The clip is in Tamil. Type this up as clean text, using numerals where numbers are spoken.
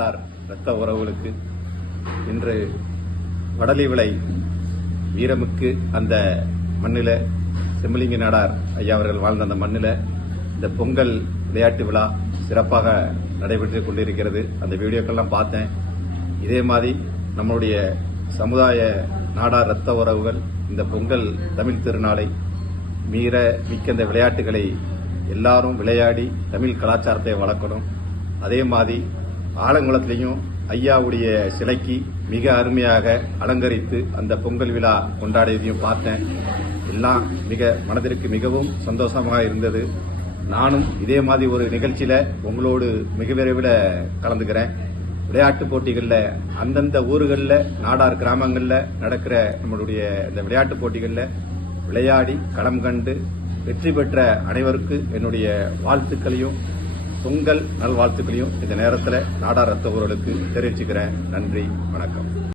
நாடார் இரத்த உறவுகளுக்கு இன்று வடலிவிளை வீரமுக்கு அந்த மண்ணில் செம்மலிங்க நாடார் ஐயா அவர்கள் வாழ்ந்த அந்த மண்ணில் இந்த பொங்கல் விளையாட்டு விழா சிறப்பாக நடைபெற்று கொண்டிருக்கிறது. அந்த வீடியோக்கெல்லாம் பார்த்தேன். இதே மாதிரி நம்மளுடைய சமுதாய நாடார் இரத்த உறவுகள் இந்த பொங்கல் தமிழ் திருநாளை மீற மிக்க இந்த விளையாட்டுகளை எல்லாரும் விளையாடி தமிழ் கலாச்சாரத்தை வளர்க்கணும். அதே மாதிரி ஆலங்குளத்திலையும் ஐயாவுடைய சிலைக்கு மிக அருமையாக அலங்கரித்து அந்த பொங்கல் விழா கொண்டாடியதையும் பார்த்தேன். எல்லாம் மனதிற்கு மிகவும் சந்தோஷமாக இருந்தது. நானும் இதே மாதிரி ஒரு நிகழ்ச்சியில உங்களோடு மிக விரைவில் கலந்துக்கிறேன். விளையாட்டு போட்டிகளில் அந்தந்த ஊர்களில் நாடார் கிராமங்களில் நடக்கிற நம்மளுடைய இந்த விளையாட்டு போட்டிகளில் விளையாடி களம் கண்டு வெற்றி பெற்ற அனைவருக்கு என்னுடைய வாழ்த்துக்களையும் பொங்கல் நல்வாழ்த்துக்களையும் இந்த நேரத்தில் நாடார் இரத்த உறவுகளுக்கு தெரிவிச்சுக்கிறேன். நன்றி, வணக்கம்.